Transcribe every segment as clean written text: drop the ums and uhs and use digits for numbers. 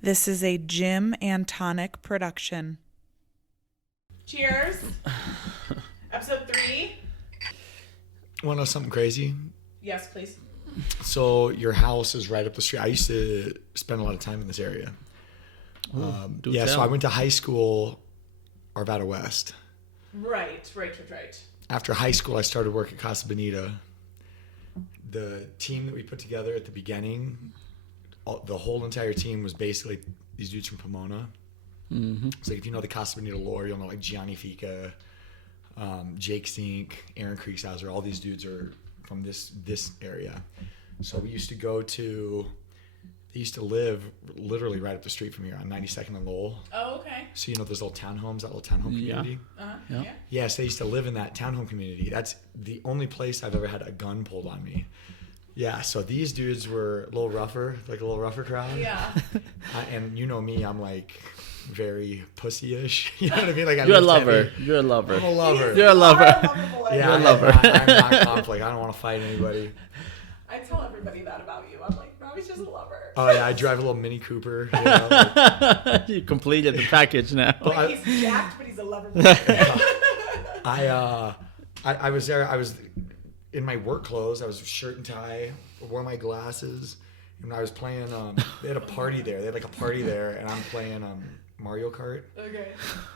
This is a Gym and Tonic production. Cheers. Episode 3. Want to know something crazy? Yes, please. So your house is right up the street. I used to spend a lot of time in this area. So I went to high school, Arvada West. Right. After high school, I started work at Casa Bonita. The team that we put together at the beginning, the whole entire team was basically these dudes from Pomona. Mm-hmm. So if you know the Casa Bonita lore, you'll know like Gianni Fica, Jake Zink, Aaron Kriegshauser. All these dudes are from this area. So we used to they used to live literally right up the street from here on 92nd and Lowell. Oh, okay. So you know those little townhomes, that little townhome community? Yeah. Yes, they used to live in that townhome community. That's the only place I've ever had a gun pulled on me. Yeah, so these dudes were a little rougher, like a little rougher crowd. Yeah. And you know me, I'm like very pussy-ish. You know what I mean? Like You're a lover. You're a lover. I'm a lover. You're a lover. Yeah, You're a lover. I'm not conflict. I don't want to fight anybody. I tell everybody that about you. I'm like, Robbie's just a lover. Oh yeah, I drive a little Mini Cooper. You know, You completed the package now. Like he's jacked, but he's a lover. I was there. I was in my work clothes. I was shirt and tie. Wore my glasses, and I was playing. They had a party there. They had like a party there, and I'm playing Mario Kart. Okay.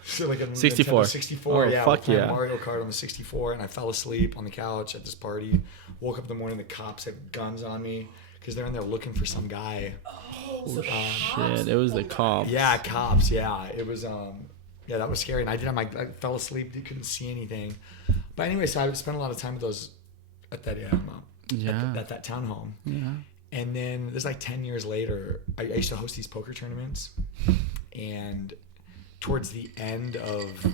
So like a 64. Nintendo 64. Oh, Yeah, fuck playing yeah. Mario Kart on the 64, and I fell asleep on the couch at this party. Woke up in the morning, the cops had guns on me because they're in there looking for some guy. Oh, so Shit, it was the cops. Yeah, cops. Yeah, it was. Yeah, that was scary. And I fell asleep. Couldn't see anything. But anyway, so I would spend a lot of time with those at that at that townhome. Yeah. And then this like 10 years later, I used to host these poker tournaments. And towards the end of,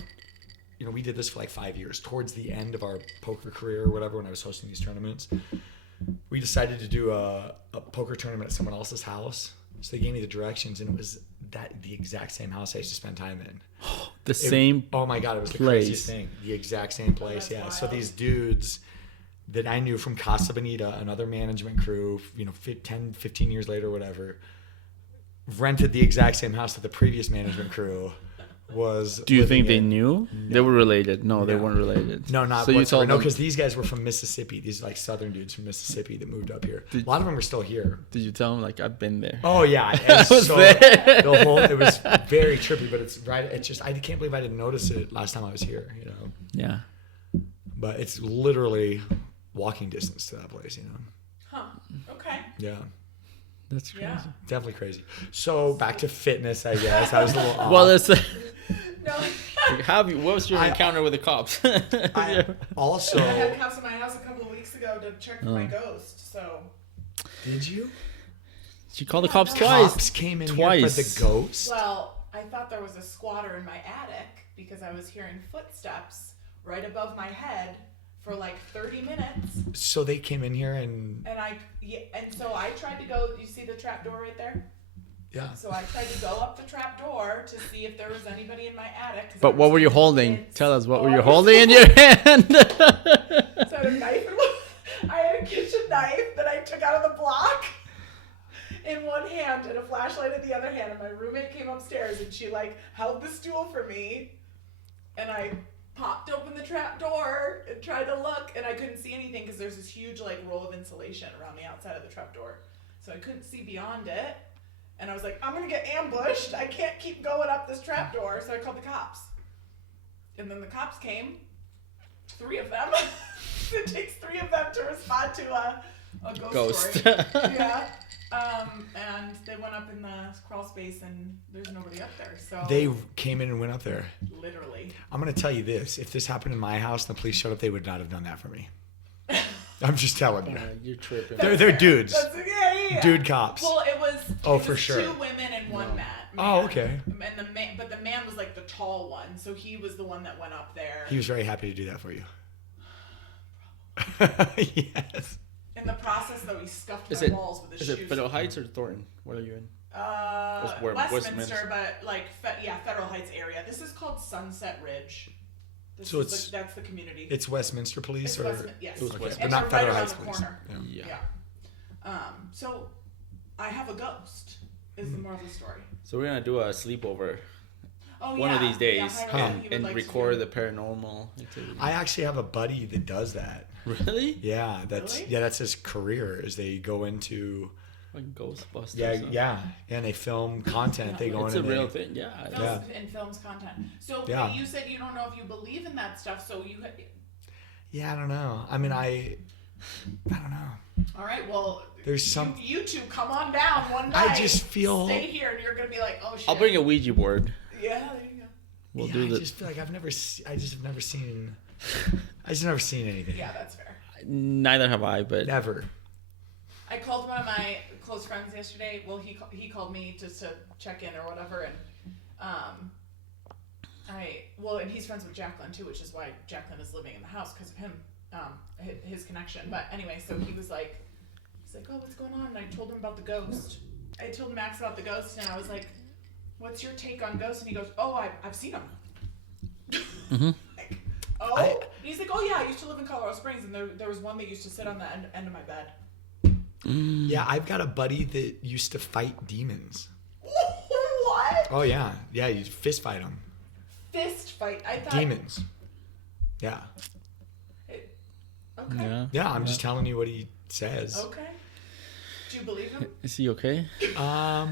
we did this for like 5 years. Towards the end of our poker career or whatever, when I was hosting these tournaments, we decided to do a poker tournament at someone else's house. So they gave me the directions, and it was the exact same house I used to spend time in. Oh my God, it was the place. craziest thing. The exact same place, that's yeah. wild. So these dudes that I knew from Casa Bonita, another management crew, 10, 15 years later, whatever, rented the exact same house that the previous management crew was. Do you think they in. knew? No. They were related. No, they No. weren't related. No, not so you whatsoever. told No, them, because these guys were from Mississippi. These like Southern dudes from Mississippi that moved up here. A lot of them are still here. Did you tell them like I've been there? Oh yeah, I was there. It was very trippy, but it's right. It's just I can't believe I didn't notice it last time I was here. Yeah. But it's literally walking distance to that place. Huh. Okay. Yeah. That's crazy. Yeah. Definitely crazy. So back to fitness, I guess. I was a little off. Well, that's No. what was your encounter with the cops? I also. I had cops in my house a couple of weeks ago to check for my ghost. So. Did you? She called the cops twice. Cops came in Twice. here for the ghost. Well, I thought there was a squatter in my attic because I was hearing footsteps right above my head for like 30 minutes. So they came in here and. And so I tried to go. You see the trap door right there? Yeah. So I tried to go up the trap door to see if there was anybody in my attic. But what were you holding? Tell us, what were you holding in your hand? So I had a knife. I had a kitchen knife that I took out of the block in one hand and a flashlight in the other hand. And my roommate came upstairs and she like held the stool for me. And I popped open the trap door and tried to look, and I couldn't see anything because there's this huge like roll of insulation around the outside of the trap door. So I couldn't see beyond it. And I was like, I'm going to get ambushed. I can't keep going up this trap door. So I called the cops. And then the cops came. 3 of them. It takes 3 of them to respond to a ghost story. Yeah. And they went up in the crawl space and there's nobody up there. So They came in and went up there. Literally. I'm going to tell you this. If this happened in my house and the police showed up, they would not have done that for me. I'm just telling you. You're tripping. They're dudes. Yeah. Dude cops. Well, it was. For sure. 2 women and 1 man. Oh, okay. And but the man was like the tall one, so he was the one that went up there. He was very happy to do that for you. Yes. In the process, though, he scuffed Is my it- walls with his Is shoes. it Federal Heights or Thornton? What are you in? Westminster, Westminster. but like Federal Heights area. This is called Sunset Ridge. So it's that's the community. It's Westminster Police, It's or yes, It was okay, Westminster. but And not they're Federal right Heights around the Police. corner. Yeah. Yeah. So I have a ghost. is the moral of the story. So we're gonna do a sleepover. Oh, one of these days, and like record the paranormal activity. I actually have a buddy that does that. Really? Yeah, that's his career. Is they go into like Ghostbusters. Yeah, and they film content. They go it's into a real thing. Yeah. And films content. So you said you don't know if you believe in that stuff. So you. Yeah, I don't know. I mean, I don't know. All right. Well, there's some. You two come on down one night. I just feel. Stay here, and you're gonna be like, oh shit. I'll bring a Ouija board. Yeah, there you go. We'll do I just feel like I just have never seen anything. Yeah, that's fair. Neither have I, but never. I called one of my close friends yesterday. Well, he called me just to check in or whatever, and and he's friends with Jacqueline too, which is why Jacqueline is living in the house because of him, his connection. But anyway, so he's like, oh, what's going on? And I told him about the ghost. I told Max about the ghost, and I was like, what's your take on ghosts? And he goes, oh, I've seen them. Mm-hmm. He's like, oh yeah, I used to live in Colorado Springs, and there was one that used to sit on the end of my bed. Yeah, I've got a buddy that used to fight demons. What? Oh yeah, you fist fight them. Fist fight? I thought demons. Yeah. Okay. Yeah, I'm just telling you what he says. Okay. Do you believe him? Is he okay? Well,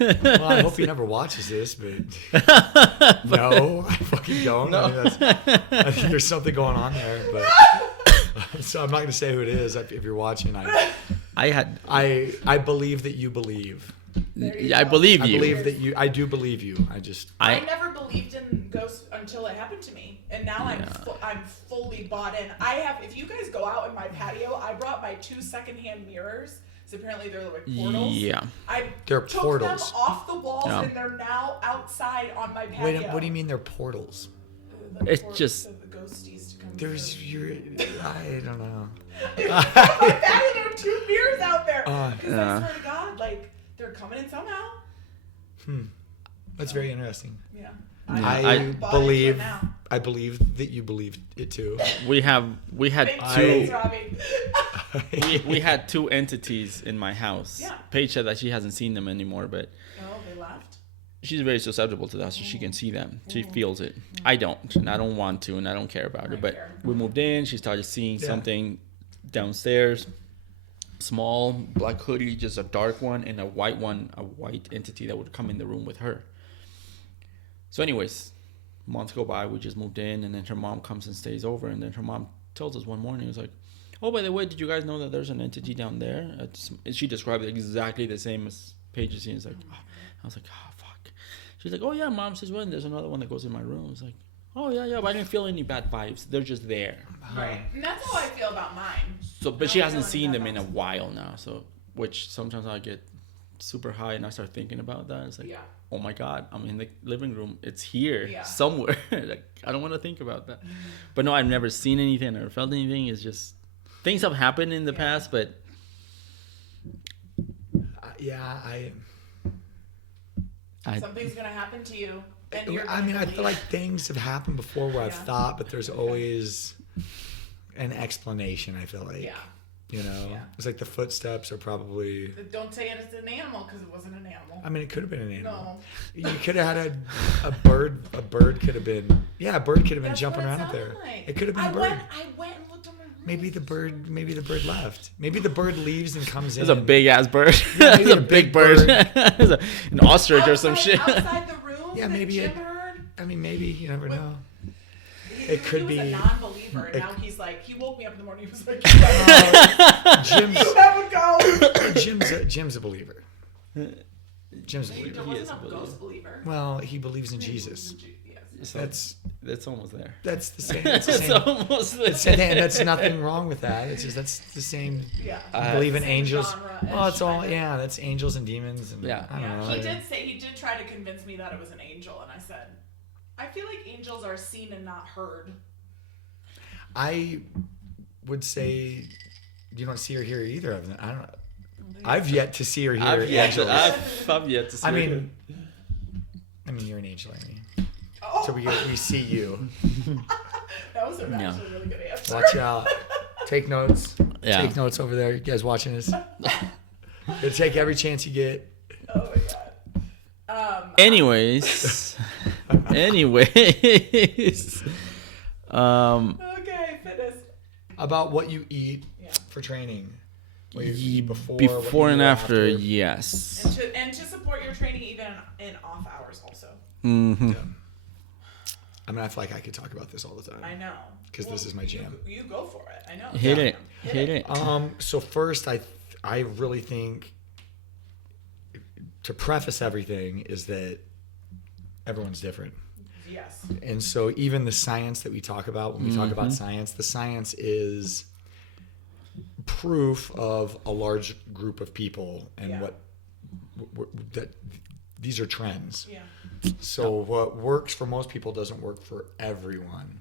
I hope he never watches this, but no, I fucking don't. No. I think there's something going on there, but so I'm not going to say who it is. If you're watching, I believe that you believe. I believe you. I believe that you. I do believe you. I never believed in ghosts until it happened to me, and now I'm fully bought in. If you guys go out in my patio, I brought my 2 secondhand mirrors. So apparently they're like portals. Yeah. They're took portals. them off the walls and they're now outside on my patio. Wait, what do you mean they're portals? It's just so the ghosties to come. I don't know. My patio, there are 2 mirrors out there. Because I swear to God, like they're coming in somehow. That's very interesting. Yeah. I believe that you believe it too. We had 2. Robbie. we had 2 entities in my house. Yeah. Paige said that she hasn't seen them anymore, but They left. she's very susceptible to that, so she can see them. She feels it. I don't, and I don't want to, and I don't care about it. But we moved in. She started seeing something downstairs. Small black hoodie, just a dark one, and a white entity that would come in the room with her. So anyways, months go by, we just moved in, and then her mom comes and stays over, and then her mom tells us one morning, it was like, oh, by the way, did you guys know that there's an entity down there? She described it exactly the same as Paige's scene. It's like, I was like, oh, fuck. She's like, oh, yeah, Mom says, well, there's another one that goes in my room. It's like, oh, yeah, but I didn't feel any bad vibes. They're just there. Right. And that's how I feel about mine. So, but she hasn't seen them in a while now. So, which sometimes I get super high and I start thinking about that. It's like, oh my God, I'm in the living room. It's here somewhere. Like, I don't want to think about that. But no, I've never seen anything, never felt anything. It's just things have happened in the past, but something's gonna happen to you. I feel like things have happened before where I've thought, but there's always an explanation. I feel like. You know, it's like the footsteps are probably. Don't say it's an animal because it wasn't an animal. I mean, it could have been an animal. No. You could have had a bird. A bird could have been. Yeah, a bird could have been jumping around up there. Like. It could have been a bird. I went and looked on my room. Maybe the bird left. Maybe the bird leaves and comes in. It's a big ass bird. Yeah, it's a big bird. It's an ostrich or some shit. Outside the room. Yeah, maybe it. I mean, maybe you never know. It could be. He was a non-believer, and now he's like, he woke me up in the morning. He was like, Jim's. You have a ghost. Jim's a believer. Jim's a believer. There wasn't a ghost believer. Well, he believes in Jesus. So that's almost there. That's the same. It's almost there. And that's nothing wrong with that. It's just that's the same. Yeah. Believe in angels. Well, it's all that's angels and demons. And, yeah. I don't know. He did try to convince me that it was an angel, and I said, I feel like angels are seen and not heard. I would say you don't see or hear either of them. I don't know. I've yet to see or hear angels. I've yet to see. I mean, you're an angel, Amy. Oh. So we see you. That was actually a really good answer. Watch out. Take notes. Yeah. Take notes over there. You guys watching this? Take every chance you get. Oh my god. Anyways. Okay, fitness. About what you eat for training. What you eat before and after, yes. And to support your training even in off hours also. Mm-hmm. Yeah. I mean, I feel like I could talk about this all the time. I know. Because this is my jam. You go for it. I know. Hit it. So first, I really think, to preface everything, is that everyone's different. Yes. And so even the science that we talk about, when we talk about science, the science is proof of a large group of people and that these are trends. Yeah. So what works for most people doesn't work for everyone.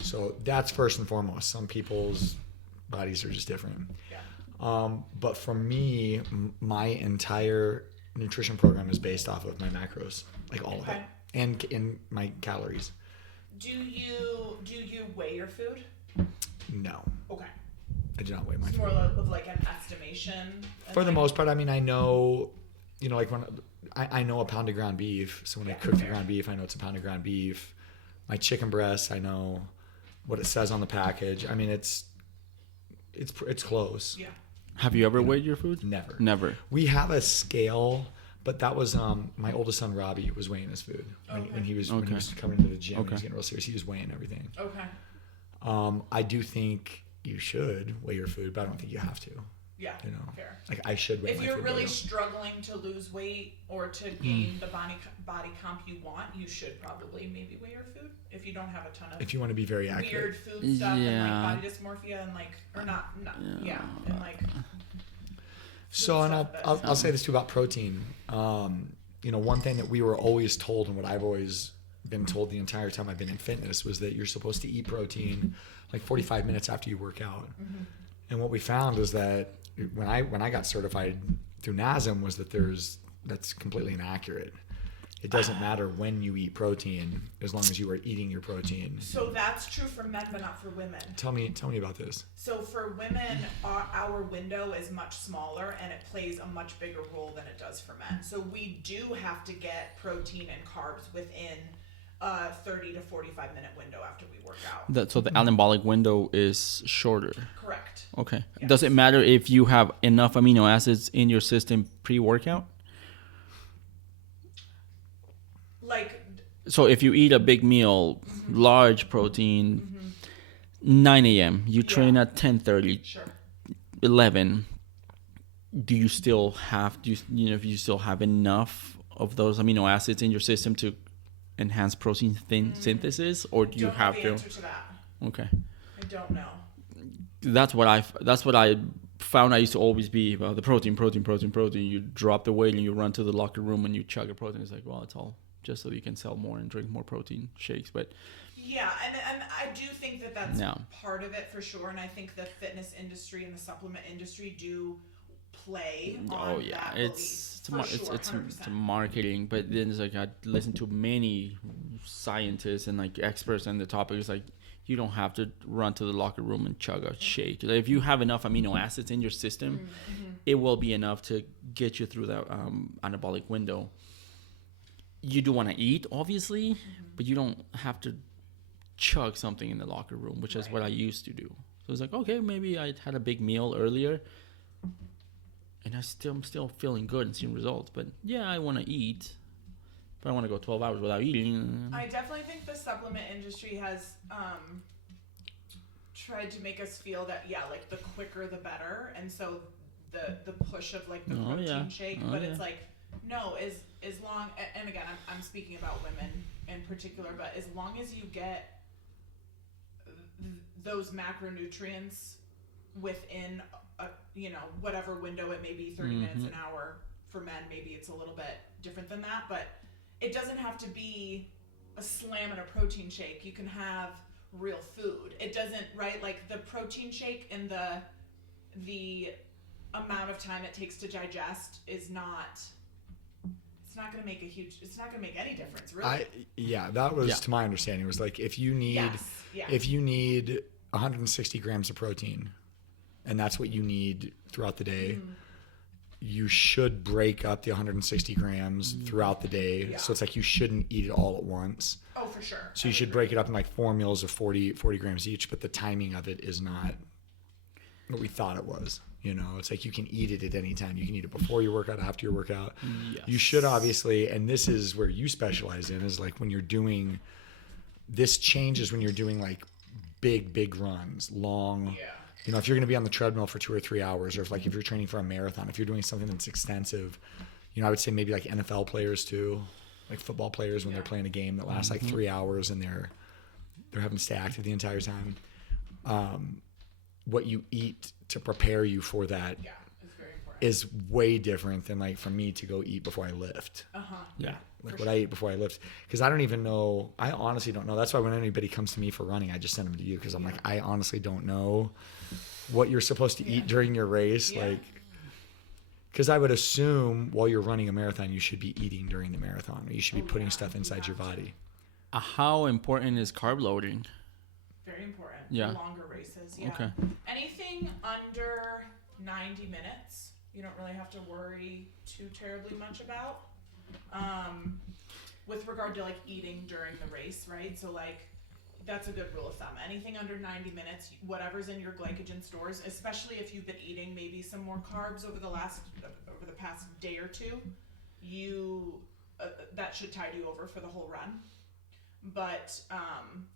So that's first and foremost. Some people's bodies are just different. Yeah. But for me, my entire nutrition program is based off of my macros, like all of it, and in my calories. Do you weigh your food? No. Okay. I do not weigh my It's food. More of like an estimation. For the most part, I mean, I know, like when I know a pound of ground beef. So when I cook the ground beef, I know it's a pound of ground beef. My chicken breasts, I know what it says on the package. I mean, it's close. Yeah. Have you ever weighed your food? Never. We have a scale, but that was my oldest son Robbie was weighing his food when he was coming into the gym. He was getting real serious. He was weighing everything. Okay. I do think you should weigh your food, but I don't think you have to. Yeah. Fair. Like I should weigh my food. If you're really struggling to lose weight or to gain the body comp you want, you should probably maybe weigh your food if you don't have a ton of. If you want to be very accurate. Weird food stuff and like body dysmorphia and like and like. So and I'll say this too about protein. One thing that we were always told, and what I've always been told the entire time I've been in fitness, was that you're supposed to eat protein like 45 minutes after you work out. Mm-hmm. And what we found is that when I got certified through NASM was that that's completely inaccurate. It doesn't matter when you eat protein as long as you are eating your protein. So that's true for men, but not for women. Tell me about this. So for women, our window is much smaller and it plays a much bigger role than it does for men. So we do have to get protein and carbs within a 30 to 45 minute window after we work out. So the anabolic window is shorter. Correct. Okay. Yes. Does it matter if you have enough amino acids in your system pre-workout? So if you eat a big meal, large protein, 9 a.m., you train at 10:30, 11, do you still have enough of those amino acids in your system to enhance protein synthesis, or do you have to? Answer to that. Okay. I don't know. That's what I found. I used to always be about the protein. You drop the weight and you run to the locker room and you chug a protein. It's like, well, it's all just so you can sell more and drink more protein shakes. But yeah, and I do think that's part of it for sure. And I think the fitness industry and the supplement industry do play on that belief. It's marketing. But then it's like I listen to many scientists and like experts on the topic. It's like you don't have to run to the locker room and chug a shake. Like, if you have enough amino acids in your system, it will be enough to get you through that anabolic window. You do want to eat, obviously, but you don't have to chug something in the locker room, which is what I used to do. So it's like, okay, maybe I had a big meal earlier, and I'm still feeling good and seeing results. But yeah, I want to eat, but I want to go 12 hours without eating. I definitely think the supplement industry has tried to make us feel that like the quicker the better, and so the push of like the protein shake, but it's like. No, as long, and again, I'm speaking about women in particular, but as long as you get those macronutrients within whatever window it may be, 30 minutes, an hour. For men, maybe it's a little bit different than that, but it doesn't have to be a slam in a protein shake. You can have real food. It doesn't, right? Like the protein shake and the amount of time it takes to digest is not. It's not going to make it's not going to make any difference, really. That was to my understanding, was like if you need 160 grams of protein, and that's what you need throughout the day, you should break up the 160 grams throughout the day. Yeah. So it's like you shouldn't eat it all at once. Oh, for sure. So you should break it up in like 4 meals of 40 grams each, but the timing of it is not what we thought it was. You know, it's like you can eat it at any time. You can eat it before your workout, after your workout. Yes. You should obviously, and this is where you specialize in, is like when you're doing, this changes when you're doing like big runs, long. Yeah. You know, if you're going to be on the treadmill for 2 or 3 hours, or if you're training for a marathon, if you're doing something that's extensive, you know, I would say maybe like NFL players too, like football players when they're playing a game that lasts like 3 hours and they're having to stay active the entire time. What you eat to prepare you for that is way different than like for me to go eat before I lift. Yeah. Like what I eat before I lift, because I don't even know. I honestly don't know. That's why when anybody comes to me for running, I just send them to you, because I'm like, I honestly don't know what you're supposed to eat during your race. Like, because I would assume while you're running a marathon, you should be eating during the marathon, or you should be putting stuff inside your body. How important is carb loading? Very important. Yeah. For longer races. Yeah. Okay. Anything under 90 minutes, you don't really have to worry too terribly much about. With regard to like eating during the race, right? So like that's a good rule of thumb. Anything under 90 minutes, whatever's in your glycogen stores, especially if you've been eating maybe some more carbs over the past day or two, that should tide you over for the whole run. But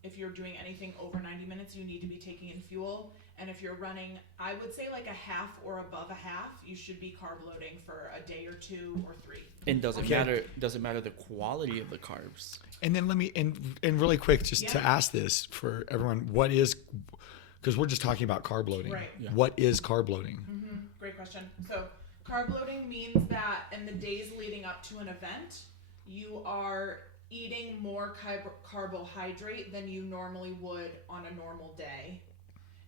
if you're doing anything over 90 minutes, you need to be taking in fuel. And if you're running, I would say like a half or above a half, you should be carb loading for a day or 2 or 3. And does it matter the quality of the carbs? And then let me, and really quick, just to ask this for everyone, what is, because we're just talking about carb loading. Right. Yeah. What is carb loading? Mm-hmm. Great question. So carb loading means that in the days leading up to an event, you are eating more carbohydrate than you normally would on a normal day.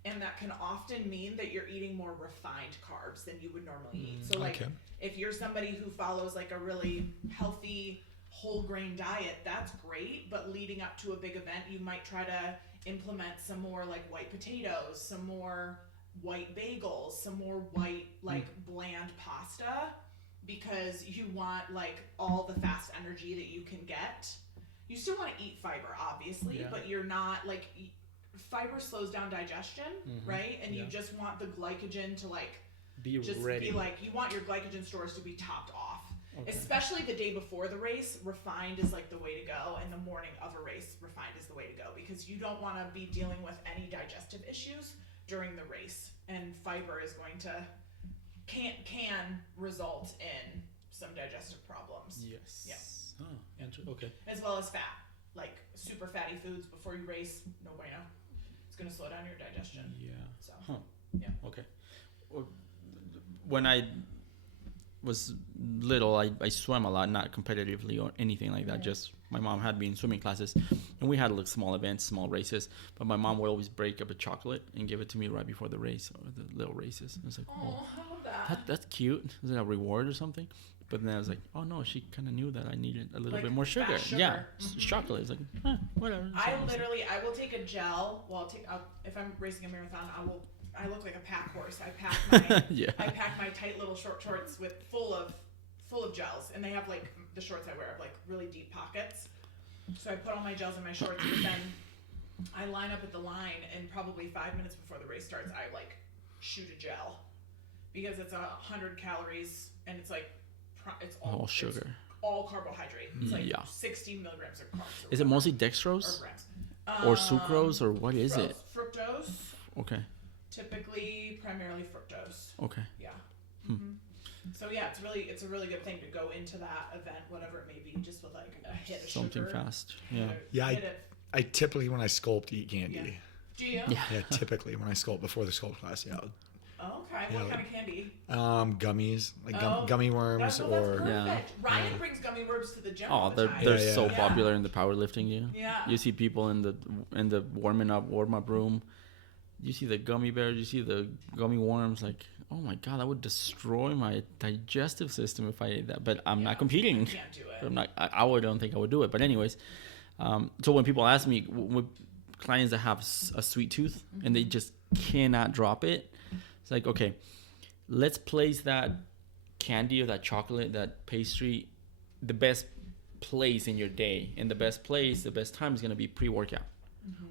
And that can often mean that you're eating more refined carbs than you would normally eat. So like if you're somebody who follows like a really healthy whole grain diet, that's great. But leading up to a big event, you might try to implement some more like white potatoes, some more white bagels, some more white like bland pasta, because you want like all the fast energy that you can get. You still want to eat fiber, obviously, but you're not like, fiber slows down digestion, right? And you just want the glycogen to like be ready. You want your glycogen stores to be topped off. Especially the day before the race, refined is like the way to go, and the morning of a race, refined is the way to go, because you don't want to be dealing with any digestive issues during the race, and fiber is going to can result in some digestive problems. Yes. Yeah. Oh, okay. As well as fat, like super fatty foods before you race, no bueno. It's going to slow down your digestion. Yeah. So. Yeah. Okay. When I was little, I swam a lot, not competitively or anything like that. Just my mom had me in swimming classes, and we had like small events, small races. But my mom would always break up a chocolate and give it to me right before the race or the little races. I was like, I love that. That's cute. Is it a reward or something? But then I was like, oh no, she kind of knew that I needed a little bit more sugar. Yeah, chocolate. It's like, whatever. I will take a gel. Well, if I'm racing a marathon, I look like a pack horse. I pack my tight little short shorts full of gels, and they have like the shorts I wear have like really deep pockets. So I put all my gels in my shorts, but then I line up at the line, and probably 5 minutes before the race starts, I like shoot a gel, because it's 100 calories, and it's like it's all sugar, it's all carbohydrate. It's like 60 milligrams of carbs. Is it mostly dextrose or sucrose, or what is it? Fructose. Okay. Typically, primarily fructose. Okay. Yeah. Mm-hmm. So yeah, it's a really good thing to go into that event, whatever it may be, just with like a hit of something sugar. Fast. Yeah. Yeah. I typically, when I sculpt, eat candy. Yeah. Do you? Yeah. Typically, when I sculpt before the sculpt class, Oh, okay. What kind of candy? Gummies, like gummy worms, that's perfect. Ryan brings gummy worms to the gym. Oh, they're so popular in the powerlifting. Yeah. You see people in the warm up room. You see the gummy bears. You see the gummy worms. Like, oh my god, that would destroy my digestive system if I ate that. But I'm not competing. I can't do it. I don't think I would do it. But anyways, so when people ask me, with clients that have a sweet tooth and they just cannot drop it. It's like, okay, let's place that candy or that chocolate, that pastry, the best place in your day, and the best time is going to be pre-workout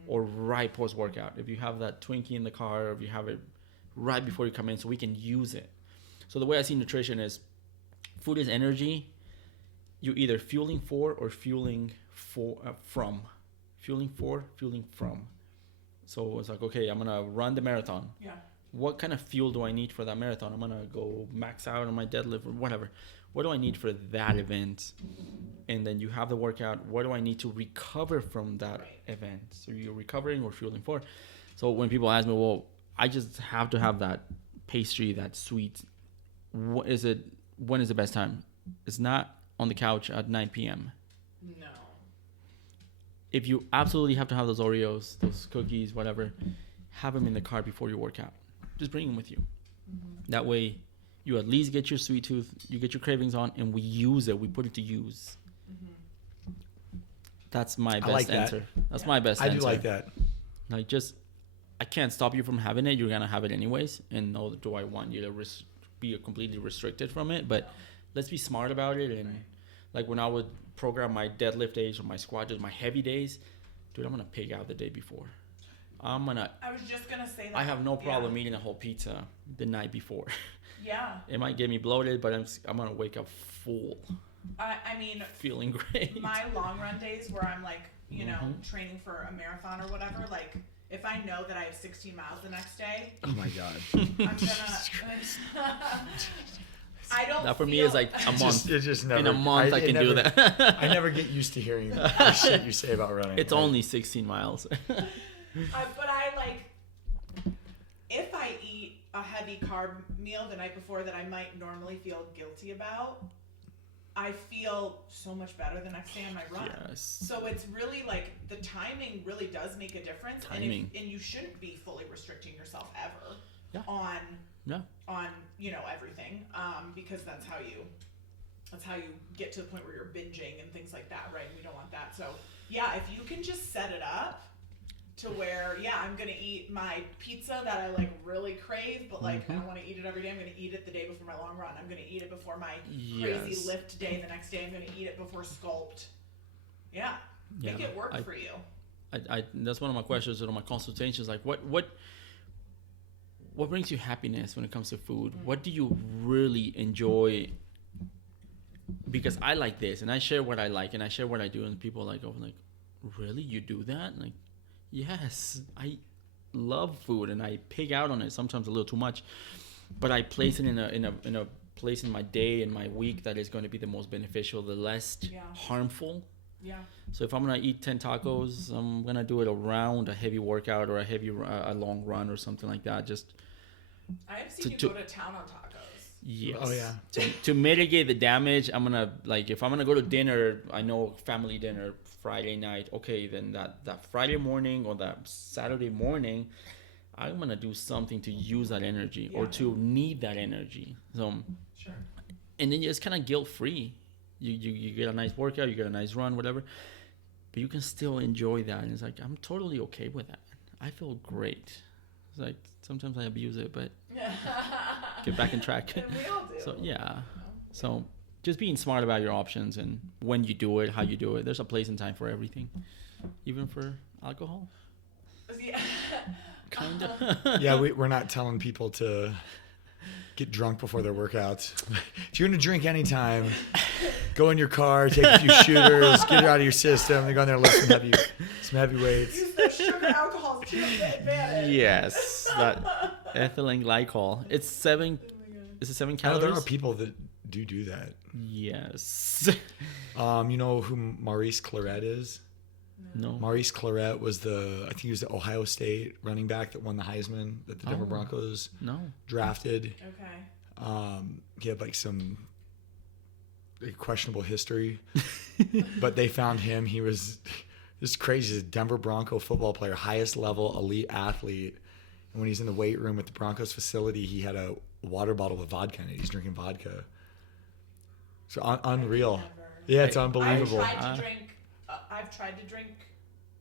or right post-workout. If you have that Twinkie in the car, or if you have it right before you come in, so we can use it. So the way I see nutrition is food is energy. You're either fueling for or fueling from. Fueling for, fueling from. So it's like, okay, I'm going to run the marathon. Yeah. What kind of fuel do I need for that marathon? I'm going to go max out on my deadlift or whatever. What do I need for that event? And then you have the workout. What do I need to recover from that event? So you're recovering or fueling for. So when people ask me, well, I just have to have that pastry, that sweet. When is the best time? It's not on the couch at 9 p.m. No. If you absolutely have to have those Oreos, those cookies, whatever, have them in the car before you work out. Just bring them with you. That way, you at least get your sweet tooth, you get your cravings on, and we use it. We put it to use. That's my best answer. That's my best answer. I do like that. Like, just, I can't stop you from having it. You're going to have it anyways. And no, do I want you to be completely restricted from it? But let's be smart about it. And like when I would program my deadlift days or my squat days, my heavy days, dude, I'm going to pig out the day before. I was just going to say that. I have no problem eating a whole pizza the night before. Yeah. It might get me bloated, but I'm going to wake up full. I mean, feeling great. My long run days where I'm like, you know, training for a marathon or whatever, like if I know that I have 16 miles the next day. Oh my God. I'm going to. I don't. That for me is like a month. It just never. In a month, I can do that. I never get used to hearing the shit you say about running. It's only 16 miles. But I like, if I eat a heavy carb meal the night before that I might normally feel guilty about, I feel so much better the next day on my run. Yes. So it's really like the timing really does make a difference. Timing. And you shouldn't be fully restricting yourself ever on you know, everything, because that's how you get to the point where you're binging and things like that, right? And we don't want that. So yeah, if you can just set it up to where, I'm gonna eat my pizza that I like really crave, but like I don't want to eat it every day. I'm gonna eat it the day before my long run. I'm gonna eat it before my crazy lift day the next day. I'm gonna eat it before sculpt. Make it work for you. I that's one of my questions or my consultations. Like, what brings you happiness when it comes to food? What do you really enjoy? Because I like this, and I share what I like, and I share what I do, and people are like, oh, like, really, you do that? Like, yes, I love food, and I pig out on it sometimes a little too much, but I place it in a place in my day and my week that is going to be the most beneficial, the less harmful. Yeah. So if I'm gonna eat 10 tacos, I'm gonna do it around a heavy workout or a long run or something like that. Just I've seen you go to town on tacos. Yes. Oh yeah. To mitigate the damage, I'm gonna, like, if I'm gonna go to dinner, I know family dinner Friday night. Okay, then that Friday morning or that Saturday morning, I'm gonna do something to use that energy or to need that energy. So, sure. And then it's kind of guilt free. You get a nice workout, you get a nice run, whatever, but you can still enjoy that. And it's like, I'm totally okay with that. I feel great. It's like sometimes I abuse it, but get back on track. And we all do. So so just being smart about your options and when you do it, how you do it. There's a place and time for everything, even for alcohol. Yeah. Kinda. Yeah, we're not telling people to get drunk before their workouts. If you're going to drink anytime, go in your car, take a few shooters, get it out of your system, then go in there and lift some heavy weights. Use the sugar alcohols to your advantage. Yes, that ethylene glycol. It's 7 calories. There are people that do that. Yes. You know who Maurice Claret is? No. Maurice Claret was I think he was the Ohio State running back that won the Heisman that the Denver Broncos drafted. Okay. He had like some questionable history, but they found him. He was this crazy Denver Bronco football player, highest level elite athlete. And when he's in the weight room at the Broncos facility, he had a water bottle with vodka in it. He's drinking vodka. So unreal. Yeah, it's unbelievable. I've tried to drink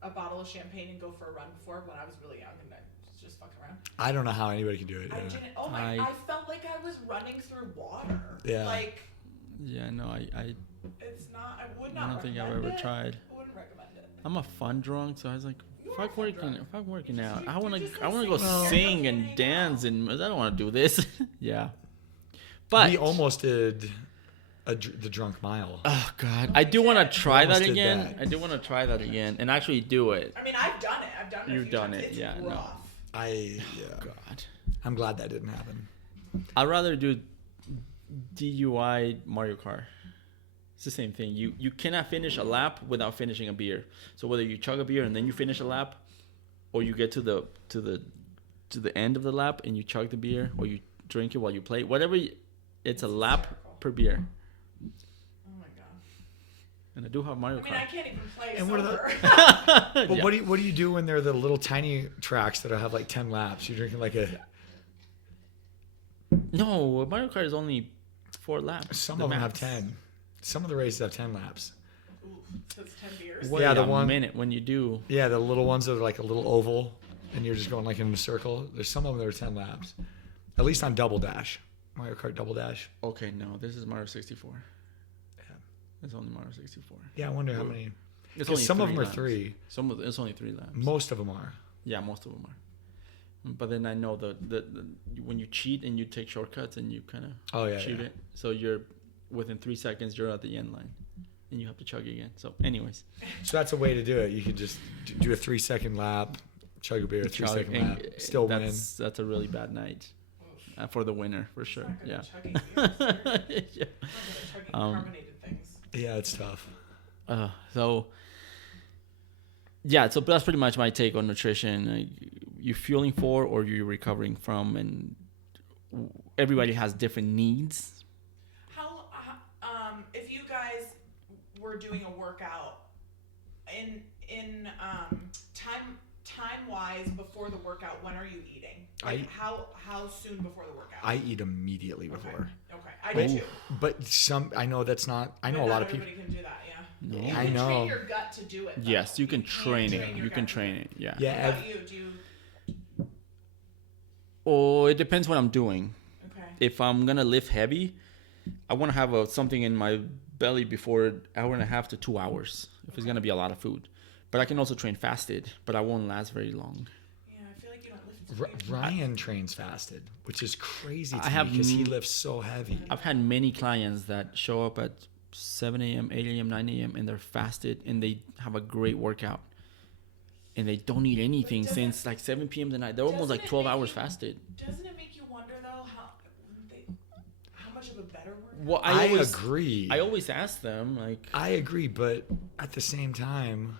a bottle of champagne and go for a run before when I was really young, and it's just fucking around. I don't know how anybody can do it. I didn't. Oh my! I felt like I was running through water. Yeah. Like. Yeah, no, It's not. I would not. I don't think I've ever tried. I wouldn't recommend it. I'm a fun drunk, so I was like, fuck working out. I wanna just go sing sing and and dance, and I don't want to do this. Yeah, but we almost did the drunk mile. Oh God, I do want to try that did again. that. I do want to try that again and actually do it. I mean, I've done it. I've done it. You've done it, It's yeah, no. rough. God, I'm glad that didn't happen. I'd rather do DUI Mario Kart. It's the same thing. You cannot finish a lap without finishing a beer. So whether you chug a beer and then you finish a lap, or you get to the end of the lap and you chug the beer, or you drink it while you play, whatever, it's a lap per beer. Oh my god. And I do have Mario Kart. I mean, I can't even play And sober. But Yeah. what do you do when they're the little tiny tracks that have like 10 laps? You're drinking like a. No, Mario Kart is only 4 laps. Some of them have 10. Some of the races have 10 laps. Ooh, so it's 10 beers. Wait Yeah, the a one- minute when you do. Yeah, the little ones that are like a little oval, and you're just going like in a circle. There's some of them that are 10 laps. At least on Double Dash. Mario Kart Double Dash. Okay, no, this is Mario 64. Yeah. It's only Mario 64. Yeah, I wonder how many. It's 'Cause some of 3 them are laps. 3. It's only 3 laps. Most of them are. Yeah, most of them are. But then I know the when you cheat and you take shortcuts and you kind of cheat it, so you're within 3 seconds you're at the end line, and you have to chug again. So, anyways, So that's a way to do it. You could just do a 3-second lap, chug a beer, 3-second lap, still win. That's a really bad night for the winner for sure. It's Yeah. not good at chugging beers. Yeah. It's not good at chugging carbonated things. Yeah, it's tough. So that's pretty much my take on nutrition. You fueling for or you're recovering from, and everybody has different needs. How if you guys were doing a workout in time wise before the workout, when are you eating? Like how soon before the workout? I eat immediately before. Okay. I do too. But I know that's not. I know a lot of people. Everybody can do that. Yeah. No. You I can know. train your gut to do it. Though. Yes, you can train it. your You can gut to train do it. Yeah. Yeah. What about you? Do you? Oh, it depends what I'm doing. Okay. If I'm gonna lift heavy, I want to have something in my belly before an hour and a half to 2 hours. If it's gonna be a lot of food, but I can also train fasted, but I won't last very long. Yeah, I feel like you don't lift. Ryan trains fasted, which is crazy to I have me because he lifts so heavy. I've had many clients that show up at 7 a.m., 8 a.m., 9 a.m. and they're fasted and they have a great workout. And they don't eat anything since like 7 p.m. the night. They're almost like 12 hours fasted. Doesn't it make you wonder though how much of a better workout? Well, I agree. I always ask them like. I agree, but at the same time,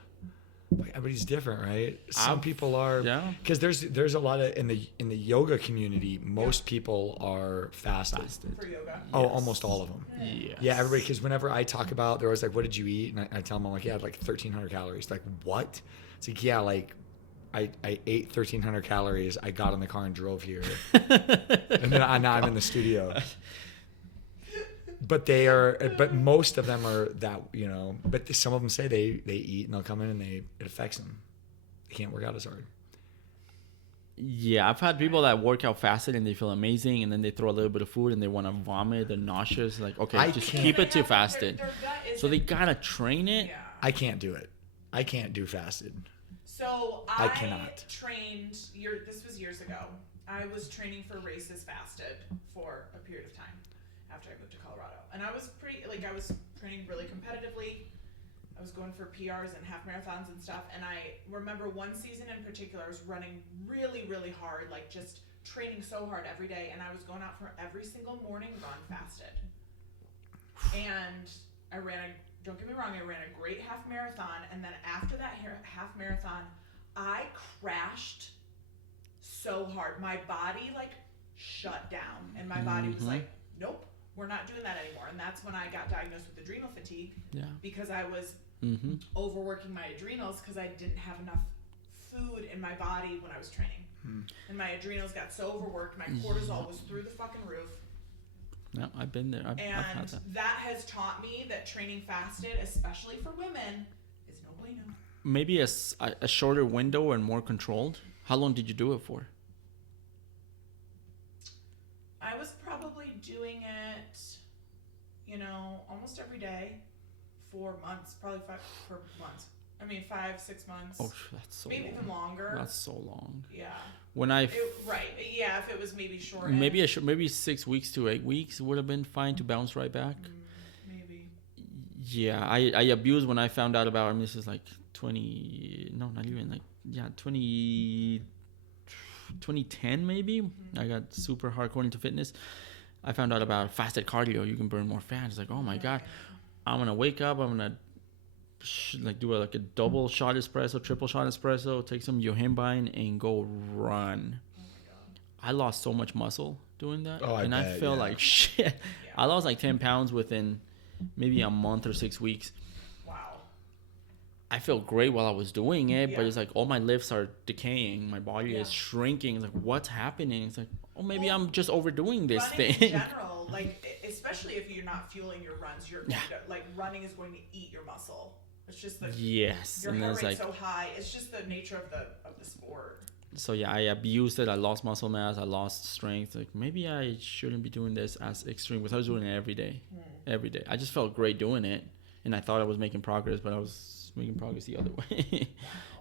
like, everybody's different, right? Some people are, because there's a lot of in the yoga community. Most people are fasted. For yoga. Oh, almost all of them. Yes. Yeah, everybody. Because whenever I talk about, they're always like, "What did you eat?" And I tell them, I'm like, "Yeah, I had like 1,300 calories." Like, what? It's like, yeah, like I ate 1,300 calories. I got in the car and drove here, and then now I'm in the studio. But but most of them are that, but some of them say they eat and they'll come in and it affects them. They can't work out as hard. Yeah, I've had people that work out fasted and they feel amazing, and then they throw a little bit of food and they want to vomit. They're nauseous. Like, okay, just keep it to fasted. Their gut So they gotta train it. Yeah. I can't do it. I can't do fasted. So I cannot. trained. This was years ago. I was training for races fasted for a period of time after I moved to Colorado, and I was I was training really competitively. I was going for PRs and half marathons and stuff, and I remember one season in particular, I was running really, really hard, like just training so hard every day, and I was going out for every single morning run fasted. And don't get me wrong, I ran a great half marathon, and then after that half marathon, I crashed so hard. My body shut down, and my body was like, nope, we're not doing that anymore. And that's when I got diagnosed with adrenal fatigue, because I was overworking my adrenals because I didn't have enough food in my body when I was training. And my adrenals got so overworked, my cortisol was through the fucking roof. No, I've been there. I've had that. That has taught me that training fasted, especially for women, is no bueno. Maybe a shorter window and more controlled. How long did you do it for? doing it, almost every day for months, probably 5-6 months. Oh, that's so maybe long. Even longer. That's so long. Yeah. If it was maybe short. Maybe 6 weeks to 8 weeks would have been fine to bounce right back. Maybe. Yeah, I abused when I found out about. This is like 2010 maybe. I got super hardcore into fitness. I found out about fasted cardio. You can burn more fat. It's like, oh my god, I'm gonna wake up. I'm gonna do a double shot espresso, triple shot espresso, take some yohimbine and go run. Oh my god. I lost so much muscle doing that. I felt like shit. Yeah. I lost like 10 pounds within maybe a month or 6 weeks. Wow. I felt great while I was doing it, but it's like all my lifts are decaying. My body is shrinking. It's like, what's happening? It's like, maybe I'm just overdoing this thing. In general, especially if you're not fueling your runs, you're going to, running is going to eat your muscle. It's just your heart rate's so high. It's just the nature of the sport. So I abused it. I lost muscle mass. I lost strength. Like, maybe I shouldn't be doing this as extreme, because I was doing it every day. Every day. I just felt great doing it, and I thought I was making progress, but I was making progress the other way.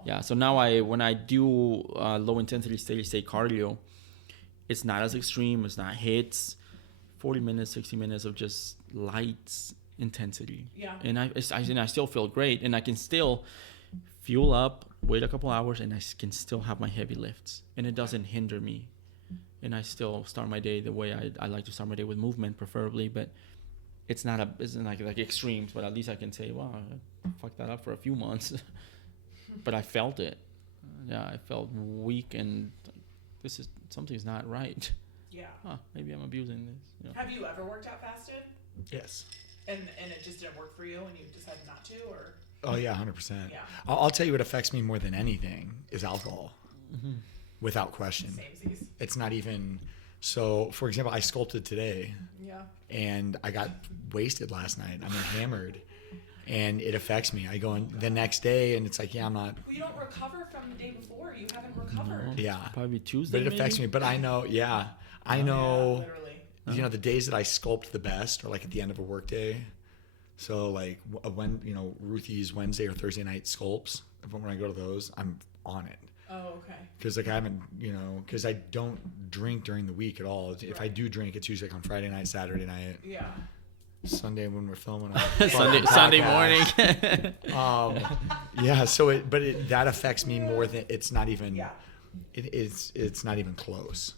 Yeah. So now when I do low intensity steady state cardio, it's not as extreme. It's not hits. 40 minutes, 60 minutes of just light intensity. Yeah. And I still feel great, and I can still fuel up, wait a couple hours, and I can still have my heavy lifts, and it doesn't hinder me. And I still start my day the way I like to start my day, with movement preferably, but it's not like extremes, but at least I can say, wow, I fucked that up for a few months. But I felt it. Yeah, I felt weak, and something's not right. Yeah. Maybe I'm abusing this. Have you ever worked out fasted? Yes. And it just didn't work for you, and you decided not to, or? Oh yeah, 100%. Yeah. I'll tell you what affects me more than anything is alcohol, without question. Samesies. It's not even. So, for example, I sculpted today. Yeah. And I got wasted last night. I'm hammered, and it affects me. I go in the next day, and it's like, I'm not. Well, you don't recover from the day before. You haven't recovered. No. Yeah. Probably Tuesday. But it affects me. But I know. Yeah. I know. Yeah, literally. The days that I sculpt the best are like at the end of a work day. So like when Ruthie's Wednesday or Thursday night sculpts, when I go to those, I'm on it. Oh, okay. Because I haven't, because I don't drink during the week at all. If I do drink, it's usually on Friday night, Saturday night. Yeah. Sunday when we're filming. Sunday morning. Yeah. So that affects me more than it's not even. Yeah. It's not even close.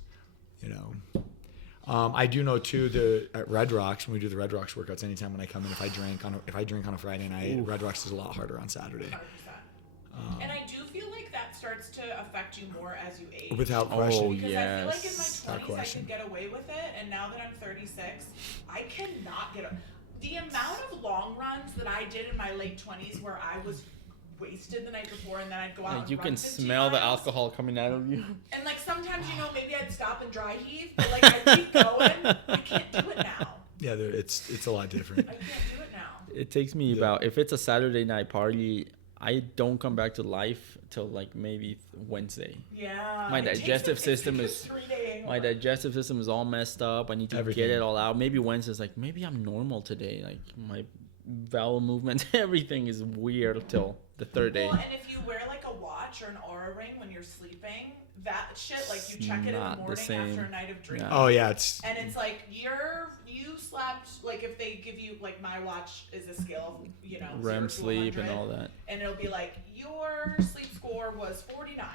I do know too at Red Rocks, when we do the Red Rocks workouts, anytime when I come in, if I drink on a Friday night, Red Rocks is a lot harder on Saturday. 100%. And I do feel like that starts to affect you more as you age. Without question. Because I feel like in my 20s I could get away with it, and now that I'm 36, I cannot get the amount of long runs that I did in my late 20s where I was wasted the night before, and then I'd go out and you run can 15 smell miles. The alcohol coming out of you. And sometimes maybe I'd stop and dry heave, but I keep going. I can't do it now. Yeah, it's a lot different. I can't do it now. It takes me about, if it's a Saturday night party, I don't come back to life till maybe Wednesday. Yeah. My digestive system is all messed up. I need to get it all out. Maybe Wednesday's maybe I'm normal today. My bowel movement, everything is weird till the third day. Well, and if you wear a watch or an Aura ring when you're sleeping, that shit, you check it in the morning after a night of drinking. Oh yeah, and it's you slept, if they give you, my watch is a scale of REM sleep and all that, and it'll be your sleep score was 49.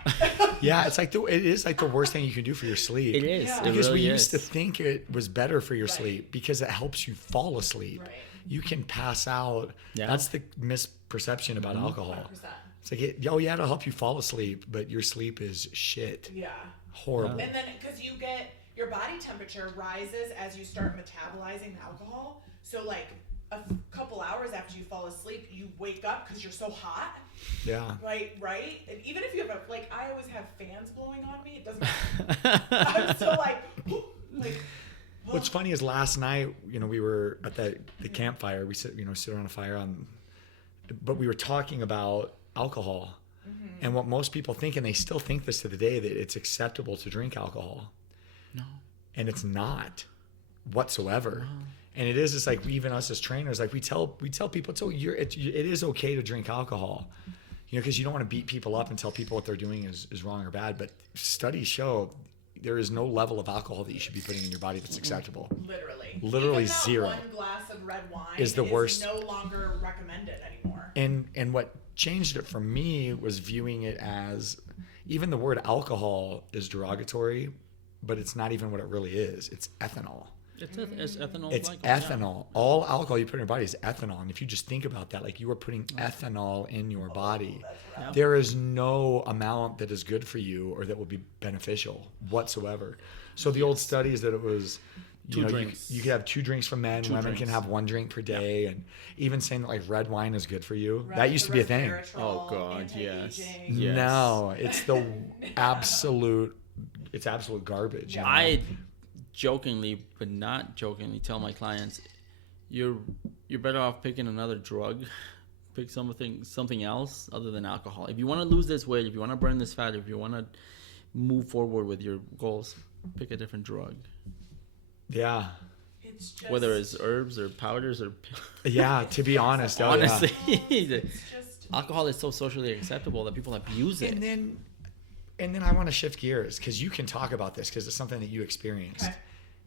Yeah, it's it is the worst thing you can do for your sleep. It is. Yeah. It because really we used to think it was better for your sleep because it helps you fall asleep. Right. You can pass out. Yeah. That's the misperception about alcohol. 100%. It's it'll help you fall asleep, but your sleep is shit. Yeah. Horrible. And then because your body temperature rises as you start metabolizing the alcohol. So a couple hours after you fall asleep, you wake up because you're so hot. Yeah. Right. And even if you have I always have fans blowing on me. It doesn't matter. I'm still What's funny is last night, we were at the campfire. We sit around a fire but we were talking about alcohol, and what most people think, and they still think this to the day, that it's acceptable to drink alcohol. No. And it's not. whatsoever. And it's like even us as trainers, like we tell people it is okay to drink alcohol, because you don't want to beat people up and tell people what they're doing is wrong or bad. But studies show there is no level of alcohol that you should be putting in your body that's acceptable. Literally even zero. One glass of red wine is the worst. No longer recommended anymore. And what changed it for me was viewing it as, even the word alcohol is derogatory, but it's not even what it really is. It's ethanol. It's ethanol. It's ethanol. Yeah. All alcohol you put in your body is ethanol. And if you just think about that, like you are putting ethanol in your body, there is no amount that is good for you or that will be beneficial whatsoever. So the old studies that it was, you could have 2 drinks for men, women can have 1 drink per day, and even saying that like red wine is good for you. That used to be a thing. Oh God, yes. No, it's the absolute garbage. Yeah. I jokingly, but not jokingly, tell my clients, you're better off picking another drug. Pick something else other than alcohol. If you want to lose this weight, if you want to burn this fat, if you want to move forward with your goals, pick a different drug. Yeah. It's just, whether it's herbs or powders or yeah, to be honest, honestly, just, alcohol is so socially acceptable that people abuse it. And then I want to shift gears, because you can talk about this because it's something that you experienced. Okay.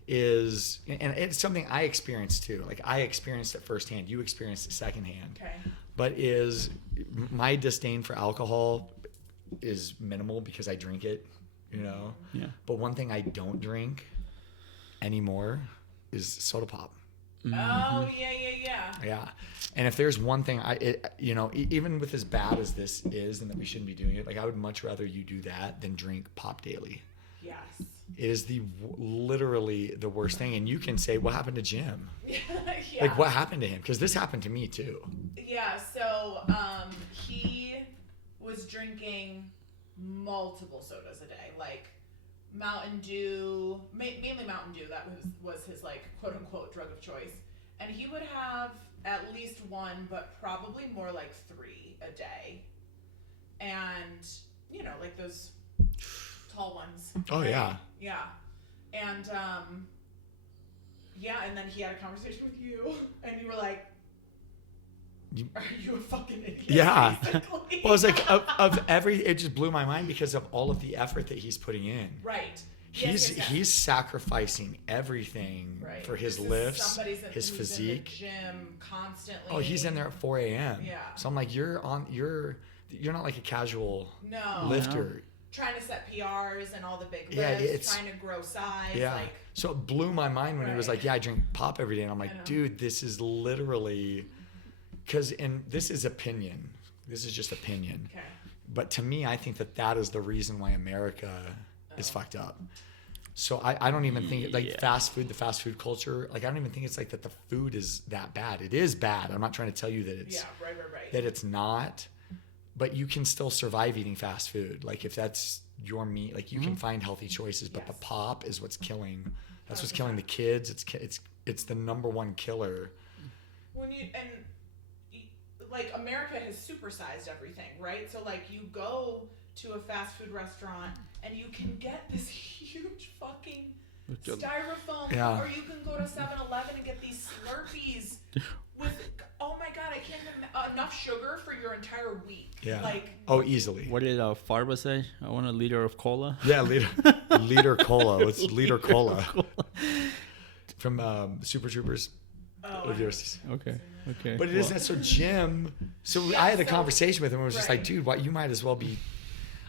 And it's something I experienced too. Like I experienced it firsthand. You experienced it secondhand. Okay. But my disdain for alcohol is minimal because I drink it, Yeah. But one thing I don't drink anymore is soda pop. Oh, yeah. Yeah. And if there's one thing even with as bad as this is and that we shouldn't be doing it, like I would much rather you do that than drink pop daily. Yes. It is literally the worst thing. And you can say, what happened to Jim? Yeah. Like what happened to him? Because this happened to me too. Yeah. So he was drinking multiple sodas a day, like Mountain Dew, mainly Mountain Dew. That was his like quote unquote drug of choice. And he would have at least 1, but probably more like 3 a day. And, like those tall ones. Oh, right? yeah. Yeah. And, and then he had a conversation with you, and you were like, are you a fucking idiot? Yeah. Basically. Well, it's like it just blew my mind because of all of the effort that he's putting in. Right. He's sacrificing everything for his lifts, his physique. In the gym constantly. Oh, he's in there at 4 a.m. Yeah. So I'm like, you're not like a casual lifter. Trying to set PRs and all the big lifts, trying to grow size. Yeah. Like, so it blew my mind when he was like, yeah, I drink pop every day. And I'm like, dude, this is literally and this is opinion. This is just opinion. Okay. But to me, I think that is the reason why America is fucked up. So I don't even think the fast food culture, like I don't even think it's like that the food is that bad. It is bad. I'm not trying to tell you that it's right. that it's not, but you can still survive eating fast food. Like if that's your meat, like you can find healthy choices, but the pop is what's killing. That's what's killing the kids. It's the number one killer. Like America has supersized everything, right? So like you go to a fast food restaurant and you can get this huge fucking styrofoam, or you can go to 7-Eleven and get these Slurpees with, oh my God, I can't even, enough sugar for your entire week. Yeah. Like, easily. What did Farba say? I want a liter of cola. Yeah, liter cola. It's liter cola. From Super Troopers. Oh, Okay. But it isn't that. So Jim, I had a conversation with him and was just like, dude, you might as well be,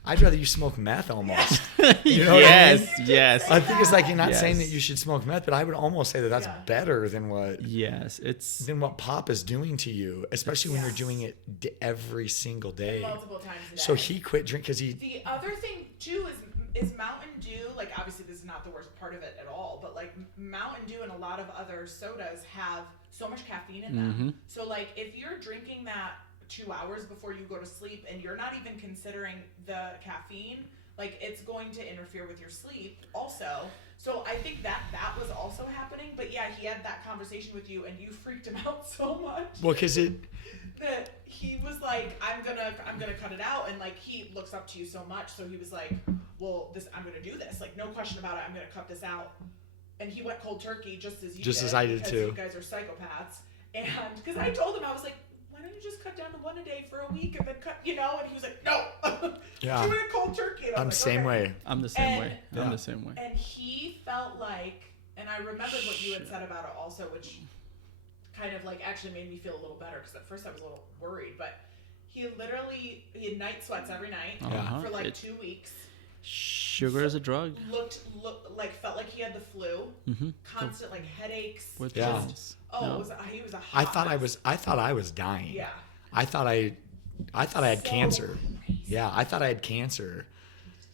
I'd rather you smoke meth almost. You know what I mean? Yes. I think it's like, you're not saying that you should smoke meth, but I would almost say that that's better than what what pop is doing to you, especially when you're doing it every single day. Multiple times a day. So he quit drinking because The other thing too is Mountain Dew, like obviously this is not the worst part of it at all, but like Mountain Dew and a lot of other sodas have so much caffeine in them. So like if you're drinking that 2 hours before you go to sleep and you're not even considering the caffeine, like it's going to interfere with your sleep also. So I think that was also happening. But yeah, he had that conversation with you and you freaked him out so much. Well, because that he was like, I'm gonna cut it out, and like he looks up to you so much, so he was like, well, I'm gonna do this, like no question about it, I'm gonna cut this out. and he went cold turkey just as you just did, as I did because too. You guys are psychopaths, and because I told him, I was like, why don't you just cut down to 1 a day for a week and then cut, and he was like, no. Yeah. She went cold turkey. And I'm the same way. I'm the same way. I'm the same way. And he felt like, and I remembered what you had said about it also, which kind of like actually made me feel a little better, because at first I was a little worried, but he had night sweats every night for like 2 weeks. Sugar is a drug. Felt like he had the flu. Constant like headaches. With he was a hot I thought I was dying. Yeah. I thought I had cancer. Crazy. Yeah, I thought I had cancer.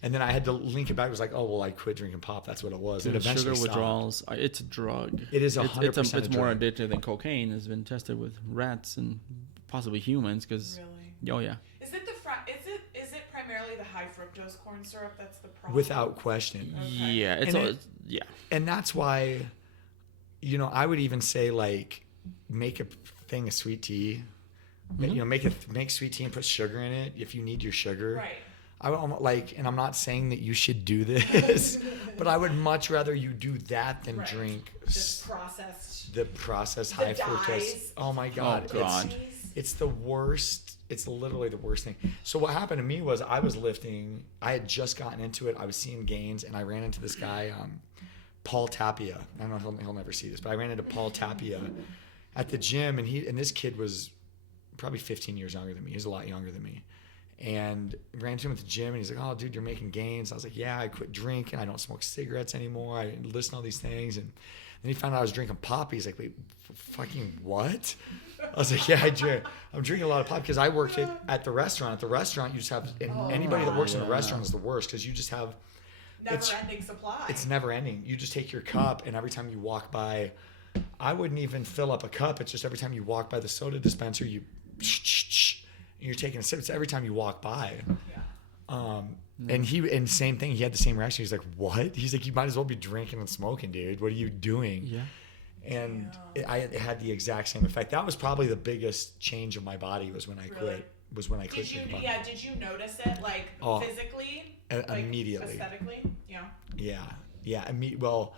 And then I had to link it back. It was like, oh, well, I quit drinking pop. That's what it was. Dude, it eventually sugar stopped. withdrawals, it's a drug. It is 100% It's more addictive than cocaine. It's been tested with rats and possibly humans. Really? Oh, yeah. Is it primarily the high fructose corn syrup that's the problem? Without question. Okay. Yeah. And that's why, I would even say, like, make a thing of sweet tea. Make sweet tea and put sugar in it if you need your sugar. Right. I would and I'm not saying that you should do this, but I would much rather you do that than drink the processed high fructose. Oh my God. Oh God. It's the worst. It's literally the worst thing. So what happened to me was I was lifting. I had just gotten into it. I was seeing gains, and I ran into this guy, Paul Tapia. I don't know if he'll never see this, but I ran into Paul Tapia at the gym, and this kid was probably 15 years younger than me. He was a lot younger than me. And ran into him at the gym, and he's like, oh, dude, you're making gains. I was like, yeah, I quit drinking. I don't smoke cigarettes anymore. I listen to all these things. And then he found out I was drinking pop. He's like, wait, fucking what? I was like, yeah, I'm drinking a lot of pop because I worked at the restaurant. At the restaurant, you just have, anybody that works in a restaurant is the worst because you just have never-ending supply. It's never ending. You just take your cup, and every time you walk by, I wouldn't even fill up a cup. It's just every time you walk by the soda dispenser, and you're taking a sip. It's every time you walk by. Yeah. And same thing. He had the same reaction. He's like, "What?" He's like, "You might as well be drinking and smoking, dude. What are you doing?" Yeah. And it had the exact same effect. That was probably the biggest change of my body was when I quit. Was when I quit. Did you notice it physically? Immediately. Aesthetically? Yeah. Yeah. Well,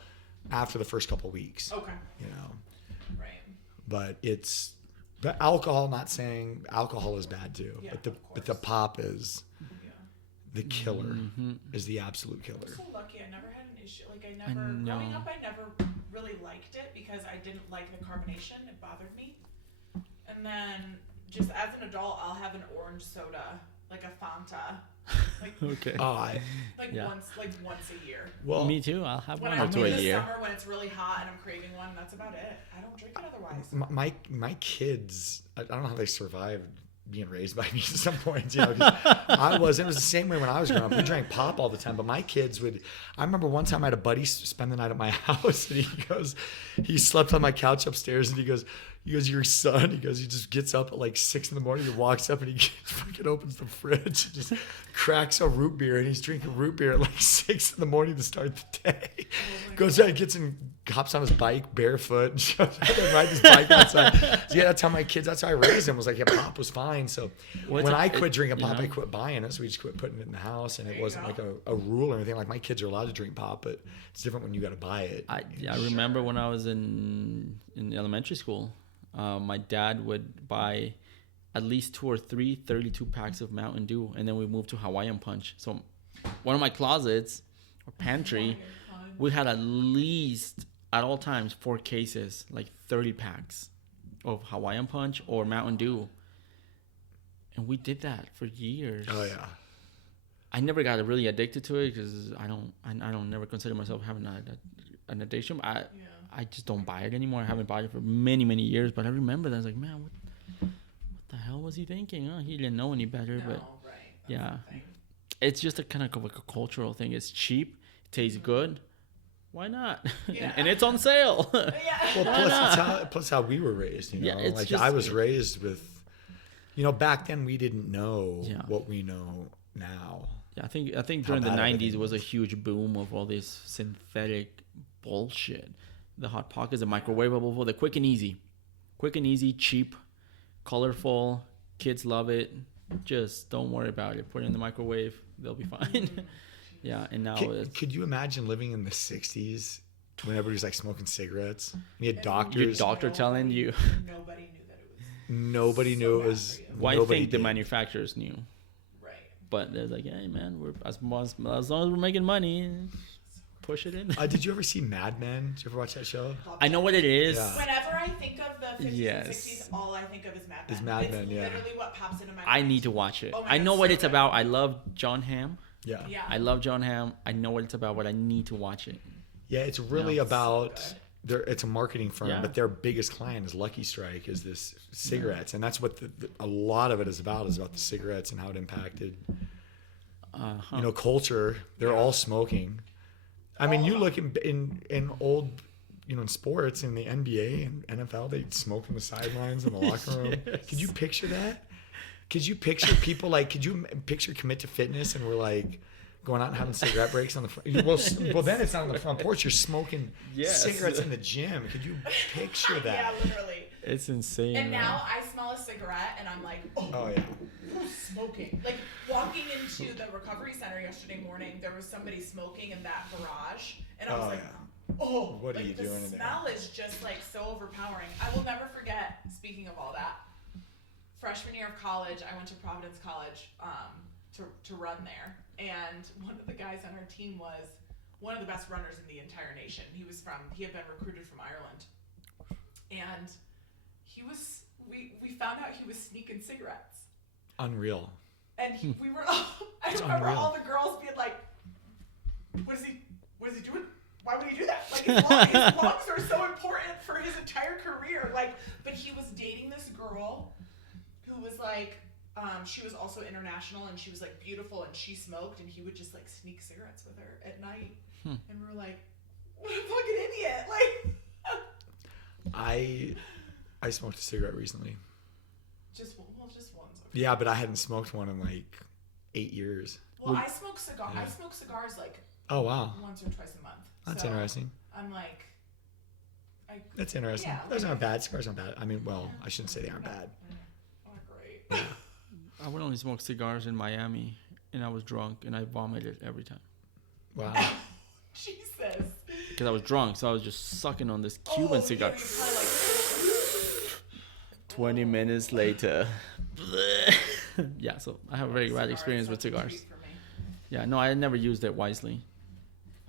after the first couple weeks. Okay. Right. But alcohol, not saying alcohol is bad too, but the pop is the killer, is the absolute killer. I'm so lucky. I never had an issue. Growing up, I never really liked it because I didn't like the carbonation. It bothered me. And then just as an adult, I'll have an orange soda, like a Fanta. Okay. Once a year. Well, me too. I'll have one or two a year. In the summer when it's really hot and I'm craving one, that's about it. I don't drink it otherwise. My kids, I don't know how they survived being raised by me at some point. It was the same way when I was growing up. We drank pop all the time, but my kids would. I remember one time I had a buddy spend the night at my house, and he slept on my couch upstairs, and he goes, your son, he just gets up at like 6 a.m. He walks up and he fucking opens the fridge and just cracks a root beer, and he's drinking root beer at like 6 a.m. to start the day. Goes out, hops on his bike barefoot and shows up and rides his bike outside. So yeah, that's how I raised him. Was like, yeah, pop was fine. So when I quit drinking pop, I quit buying it. So we just quit putting it in the house, and it wasn't like a rule or anything. Like my kids are allowed to drink pop, but it's different when you got to buy it. I remember when I was in elementary school. My dad would buy at least 2 or 3 32 packs of Mountain Dew, and then we moved to Hawaiian Punch. So one of my closets or pantry, we had at least at all times 4 cases, like 30 packs of Hawaiian Punch or Mountain Dew. And we did that for years. Oh yeah. I never got really addicted to it because I don't never consider myself having an addiction. I just don't buy it anymore. I haven't bought it for many, many years. But I remember that. I was like, man, what the hell was he thinking? He didn't know any better. But yeah, it's just a kind of like a cultural thing. It's cheap. It tastes good. Why not? Yeah. and it's on sale. Well, plus how we were raised. I was raised with, back then we didn't know what we know now. Yeah, I think during the 90s was a huge boom of all this synthetic bullshit. The Hot Pockets, the microwavable, the quick and easy, cheap, colorful. Kids love it. Just don't worry about it. Put it in the microwave. They'll be fine. Yeah, and now could you imagine living in the 60s when everybody's like smoking cigarettes. And you had Your doctors. doctor telling you. Nobody knew that it was. Nobody so knew it bad was. for you. Well, I nobody think the did. manufacturers knew. Right. But they're like, hey, man, we're as long as we're making money, push it in. Did you ever see Mad Men? Did you ever watch that show? I know what it is. Yeah. Whenever I think of the 50s Yes. and 60s, all I think of is Mad Men. Is Mad It's Men, yeah. literally what pops into my mind. I need to watch it. Oh my I God, know what so it's good. about. I love John Hamm. Yeah. Yeah. I love John Hamm. I know what it's about, but I need to watch it. Yeah, it's really No. about. It's a marketing firm, Yeah. but their biggest client is Lucky Strike, is this cigarettes, and that's what a lot of it is about the cigarettes and how it impacted, culture. They're all smoking. I mean, you look in old, in sports, in the NBA and NFL, they smoke on the sidelines in the locker room. Yes. Could you picture that? Could you picture people could you picture Commit to Fitness and we're like going out and having cigarette breaks on the front? Well, then it's not on the front porch. You're smoking Yes. cigarettes in the gym. Could you picture that? Yeah, literally. It's insane. And man. now I smell a cigarette and I'm like, Oh yeah. who's smoking? Like walking into the recovery center yesterday morning, there was somebody smoking in that garage, and I was Oh like, yeah. oh, What are like, you doing in the there? smell is just like so overpowering. I will never forget. Speaking of all that, freshman year of college, I went to Providence College to run there, and one of the guys on our team was one of the best runners in the entire nation. He had been recruited from Ireland, and we found out he was sneaking cigarettes. Unreal. And we were I remember unreal. all the girls being like, what is he doing? Why would he do that? Like his lungs are so important for his entire career. But he was dating this girl who was like, she was also international and she was like beautiful and she smoked, and he would just like sneak cigarettes with her at night. And we were like, what a fucking idiot. I smoked a cigarette recently. Just once. Yeah, but I hadn't smoked one in like 8 years. Well, I smoke cigars. I smoke cigars like Oh wow. once or twice a month. That's So interesting. I'm like, That's interesting. Yeah, Those aren't bad. Cigars aren't bad. I mean, well, I shouldn't say they aren't bad. not great. I would only smoke cigars in Miami, and I was drunk, and I vomited every time. Wow. Jesus. Because I was drunk, so I was just sucking on this Cuban cigar. Yeah, you probably 20 minutes later. Yeah, so I have a very bad experience with cigars. For me. Yeah, no, I never used it wisely.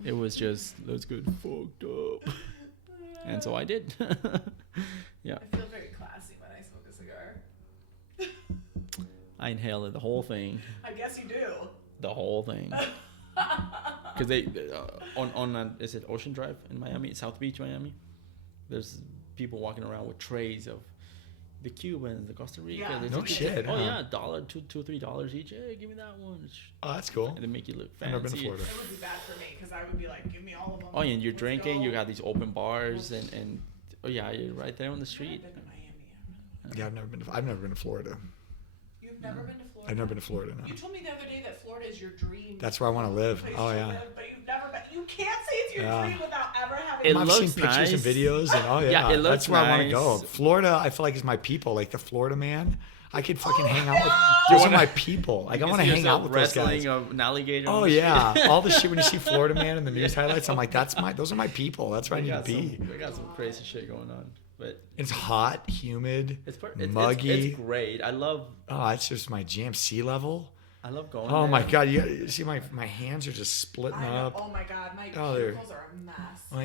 It was just, let's get fucked up. And so I did. Yeah. I feel very classy when I smoke a cigar. I inhaled the whole thing. I guess you do. The whole thing. Because they, is it Ocean Drive in Miami? South Beach, Miami? There's people walking around with trays of the Cubans, the Costa Rica. Yeah. the No tickets. shit, Oh huh? yeah, $1, $2, $3 each. Hey, give me that one. Oh, that's cool. And they make you look I've never been to fancy. Florida. It would be bad for me because I would be like, give me all of them. Oh, yeah, and you're Let's drinking. go. You got these open bars, and oh yeah, you're right there on the street. I've been to Miami. Yeah, I've never been to Florida. You've never been to Florida? I've never been to Florida. No. You told me the other day that Florida is your dream. That's where I want to live. place Oh to yeah. live, but you've never been. You can't say it's your Yeah. dream without ever having. It I've looks seen pictures and nice. videos, and oh yeah, Yeah, it looks that's where I want to go. nice. Florida, I feel like is my people. Like the Florida man, I could fucking hang out with. no! Those are my people. Like I want to hang out with those wrestling guys. an alligator. Oh on the yeah, street. all the shit when you see Florida man in the news highlights, I'm like, those are my people. That's where I We need to got be. we got some crazy shit going on, but It's hot, humid, muggy. It's great. I love Oh, that's just my jam. Sea level. going. Oh there. my god, you see my hands are just splitting I know. up. Oh my god, my Oh, they're- pupils are a mess.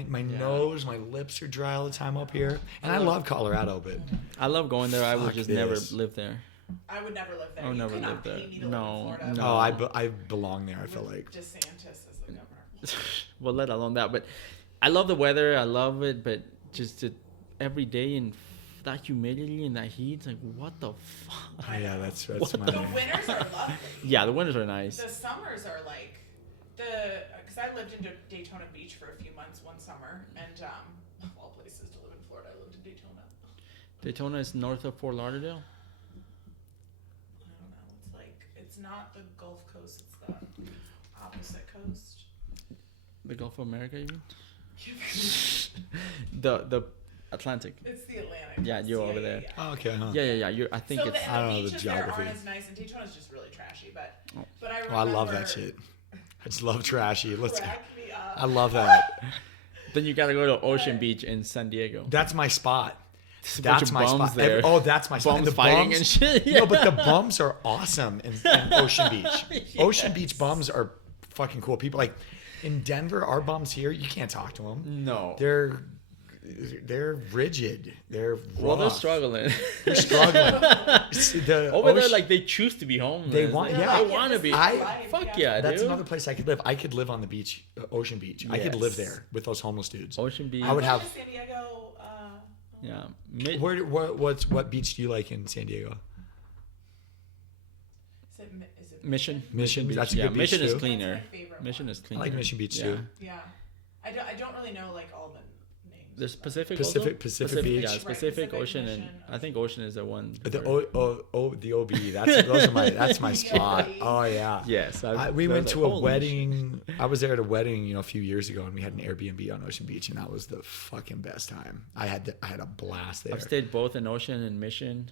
My Yeah. nose, my lips are dry all the time up here. And I love Colorado, but I love going there. I would Fuck just this. never live there. I would never live there. I would You never could not live there. pay me to No, live in Florida. no. I belong there. I feel like. DeSantis as the governor. Well, let alone that. But I love the weather. I love it. But just every day in that humidity and that heat, it's like, what the fuck? Oh, yeah, that's my. The winters are lovely. Yeah, the winters are nice. The summers are like because I lived in Daytona Beach for a few months one summer, and of all places to live in Florida, I lived in Daytona. Daytona is north of Fort Lauderdale. I don't know. It's like it's not the Gulf Coast; it's the opposite coast. The Gulf of America, you mean? The Atlantic. It's the Atlantic. Yeah, coast. you're over there. Yeah. Oh, okay, huh? Yeah. I think So it's. the I don't know the beaches there geography. aren't as nice, and Daytona's just really trashy. But Oh. I remember. Oh, I love that shit. I just love trashy. Let's. Crack me up. I love that. Then you gotta go to Ocean Beach in San Diego. That's my spot. That's my spot. There. That's my spot. Bums And the fighting bums, and shit. Yeah. No, but the bums are awesome in Ocean Beach. Yes. Ocean Beach bums are fucking cool. People like in Denver, our bums here, you can't talk to them. No. They're rigid. They're rough. Well, they're struggling. They're struggling. Over there, like they choose to be homeless. They want, yeah. They want to be. Fuck yeah, That's dude. another place I could live. I could live on the beach, Ocean Beach. I could live there with those homeless dudes. Ocean Beach. I would have. San Diego. Yeah. What beach do you like in San Diego? Is it Mission. Mission Beach. That's a Yeah, good beach Mission is too. cleaner. That's my favorite Mission one. is cleaner. I like Mission Beach too. Yeah. I don't really know like all the names. There's Pacific. Pacific Yeah, Beach. it's Pacific, Right, Ocean, Mission, and I think Ocean is the one. The where- the OB. That's my spot. Oh yeah. Yes. We went to a wedding. I was there at a wedding, a few years ago, and we had an Airbnb on Ocean Beach, and that was the fucking best time. I had a blast there. I've stayed both in Ocean and Mission.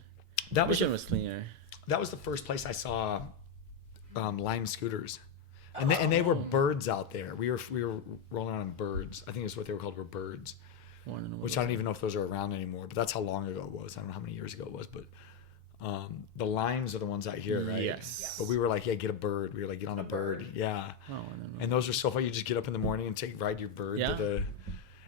That was Mission was cleaner. That was the first place I saw Lime scooters, and they were birds out there. We were rolling on birds. I think that's what they were called. Were birds. Which I don't even know if those are around anymore, but that's how long ago it was. I don't know how many years ago it was, but the limes are the ones out here, right? Yes. But we were like, yeah, get a bird. We were like, get on a bird. Yeah. Oh, I don't know. And those are so fun. You just get up in the morning and ride your bird Yeah. to the.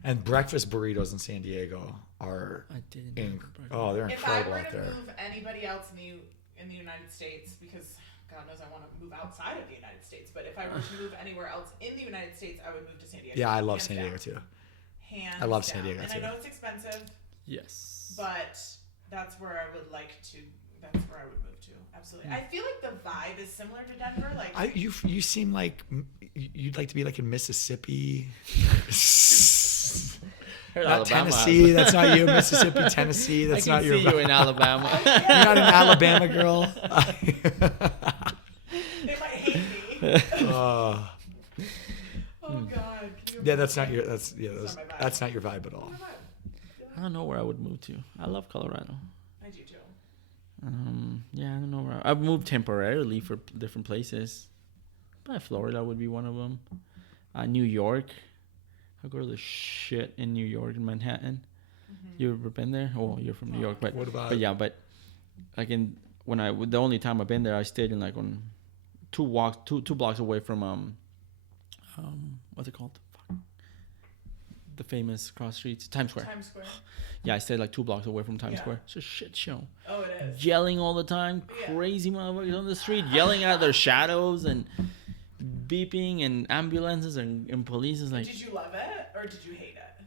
And breakfast burritos in San Diego are. I didn't. They're If I incredible were out to there. move anybody else in the United States, because God knows I want to move outside of the United States, but if I were to move anywhere else in the United States, I would move to San Diego. Yeah, I love Hands San Diego down. too. Hands I love San down. Diego and too. I know it's expensive, Yes. but that's where I would like to. That's where I would move to. Absolutely. I feel like the vibe is similar to Denver. Like You seem like you'd like to be like in Mississippi. Not Alabama. Tennessee. That's not you. Mississippi, Tennessee. That's I not can your. see you in Alabama. You're not an Alabama girl. they might hate me. Oh God. Yeah, that's not your. That's not my vibe. That's not your vibe at all. I don't know where I would move to. I love Colorado. I do too. Yeah, I don't know where. I've moved temporarily for different places. But Florida would be one of them. New York. I go to the shit in New York, in Manhattan. Mm-hmm. You ever been there? Oh, you're from New York, but What about? But yeah, but like the only time I've been there, I stayed in like on two blocks away from what's it called? Fuck. The famous cross streets, Times Square. Times Square. Yeah, I stayed like 2 blocks away from Times Yeah. Square. It's a shit show. Oh, it is. Yelling all the time, Yeah. crazy motherfuckers on the street, yelling at their shadows and beeping and ambulances and police is like. Did you love it or did you hate it?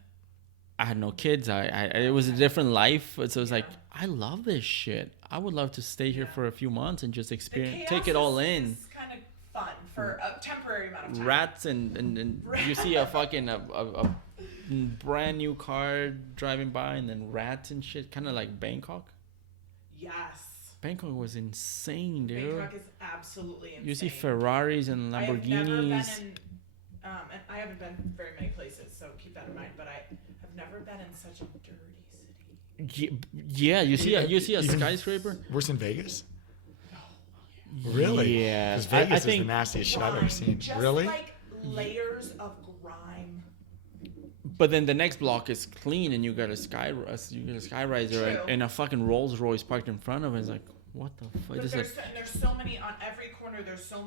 I had no kids. It was a different life. So it was like, I love this shit. I would love to stay here for a few months and just experience, take it all in. It's kind of fun for a temporary amount of time. Rats and you see a fucking a brand new car driving by and then rats and shit, kind of like Bangkok. Yes. Bangkok was insane, dude. Bangkok is absolutely insane. You see Ferraris and I've never been Lamborghinis. in, and I haven't been very many places, so keep that in mind. But I have never been in such a dirty city. Yeah, you see a Even skyscraper. Worse than Vegas? Really? Yeah, Because Vegas I is think the nastiest shit I've ever Grime. seen. Just Really? like layers of grime. But then the next block is clean, and you got a skyriser True. and a fucking Rolls Royce parked in front of it. It's like, what the fuck? But Just there's, like, and there's so many on every corner. There's so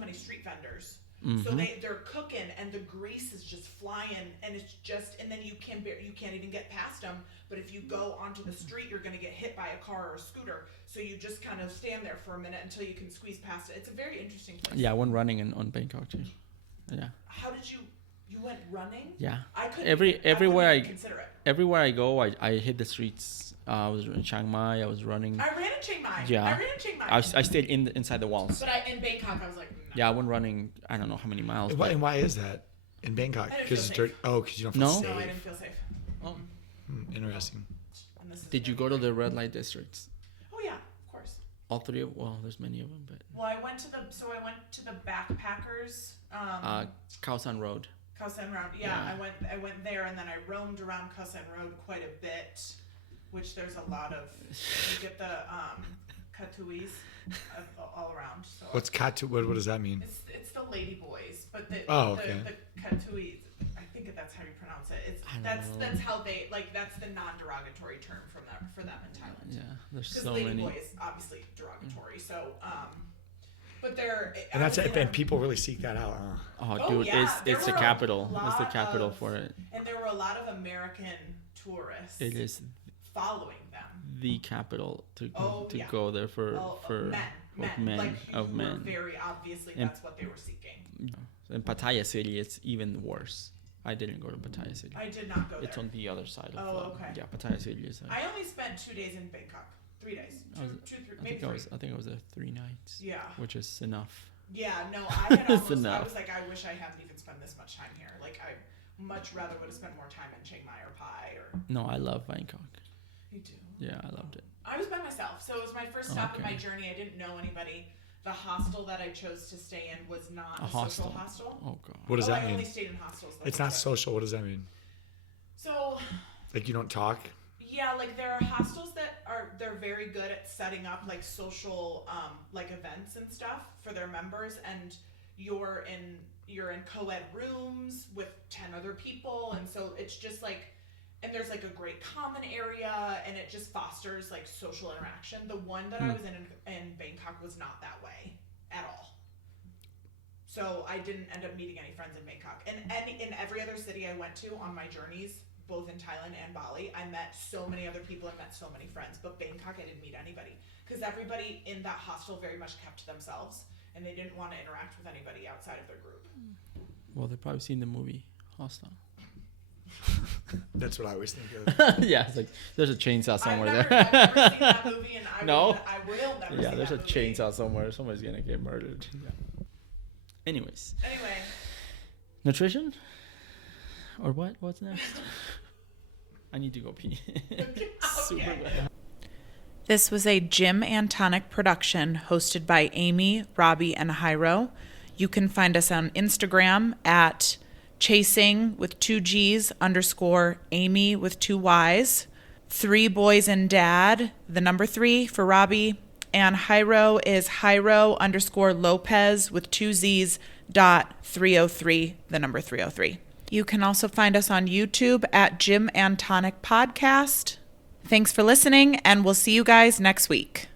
many street vendors. So Mhm. they're cooking, and the grease is just flying, and it's just, and then you can't even get past them. But if you go onto the street, you're gonna get hit by a car or a scooter. So you just kind of stand there for a minute until you can squeeze past it. It's a very interesting place. yeah, I went running on Bangkok too. Yeah, How did you went running? yeah. I couldn't. Everywhere I consider it. Everywhere I go, I hit the streets. I was in Chiang Mai. I was running. I ran in Chiang Mai. Yeah. I ran in Chiang Mai. I stayed inside the walls. But in Bangkok, I was like, no. Yeah, I went running. I don't know how many miles. And why is that in Bangkok? I didn't Because feel it's dirty. Oh, because you don't feel No? safe. No, I didn't feel safe. Oh. Interesting. And this is Did you very go to the red light districts? Oh yeah, of course. All three of there's many of them, but Well, I went to the backpackers. Khao San Road. Khao San Road. Yeah, I went there, and then I roamed around Khao San Road quite a bit, which there's a lot of. You get the katuis all around. So What's katu? What does that mean? It's the lady boys, but the Oh, okay. the katuis. I think think that's how you pronounce it. That's how they like. That's the non-derogatory term for them in Thailand. Yeah, there's so many. many. Because ladyboy is obviously derogatory. So, but they're and that's it. And people really seek that out. Dude, it's the capital. It's the capital for it. And there were a lot of American tourists. It is following them. The capital to go there for men. Very obviously, that's what they were seeking. In Pattaya City, it's even worse. I didn't go to Pattaya City. I did not go there. It's on the other side of. Okay. Yeah, Pattaya City is. I only spent 2 days in Bangkok. 3 days. Maybe 3. I think I was there 3 nights. Yeah. Which is enough. Yeah. No, I had almost. I was like, I wish I hadn't even spent this much time here. Like, I much rather would have spent more time in Chiang Mai or Pai or. No, I love Bangkok. You do. Yeah, I loved it. I was by myself, so it was my first stop in my journey. I didn't know anybody. The hostel that I chose to stay in was not a social hostel. Oh god. What does that mean? I only stayed in hostels. It's not social. What does that mean? So. Like you don't talk? Yeah, like there are hostels that they're very good at setting up like social like events and stuff for their members, and you're in co-ed rooms with 10 other people, and so it's just like. And there's like a great common area, and it just fosters like social interaction. The one that I was in Bangkok was not that way at all. So I didn't end up meeting any friends in Bangkok. And in every other city I went to on my journeys, both in Thailand and Bali, I met so many other people and met so many friends. But Bangkok, I didn't meet anybody because everybody in that hostel very much kept to themselves, and they didn't want to interact with anybody outside of their group. Well, they've probably seen the movie Hostel. That's what I always think of. Yeah, it's like there's a chainsaw somewhere I've never seen that movie, and I will never. Yeah, see there's that a movie. chainsaw somewhere. Somebody's gonna get murdered. Yeah. Anyways. Anyway. Nutrition? Or what? What's next? I need to go pee. Super bad. This was a Jim and Tonic production hosted by Amy, Robbie, and Jairo. You can find us on Instagram at chasing with 2 G's _ Amy with 2 Y's, 3 boys and dad, the number 3 for Robbie, and Jairo is Jairo _ Lopez with 2 Z's .303, the number 303. You can also find us on YouTube at Jim and Tonic Podcast. Thanks for listening, and we'll see you guys next week.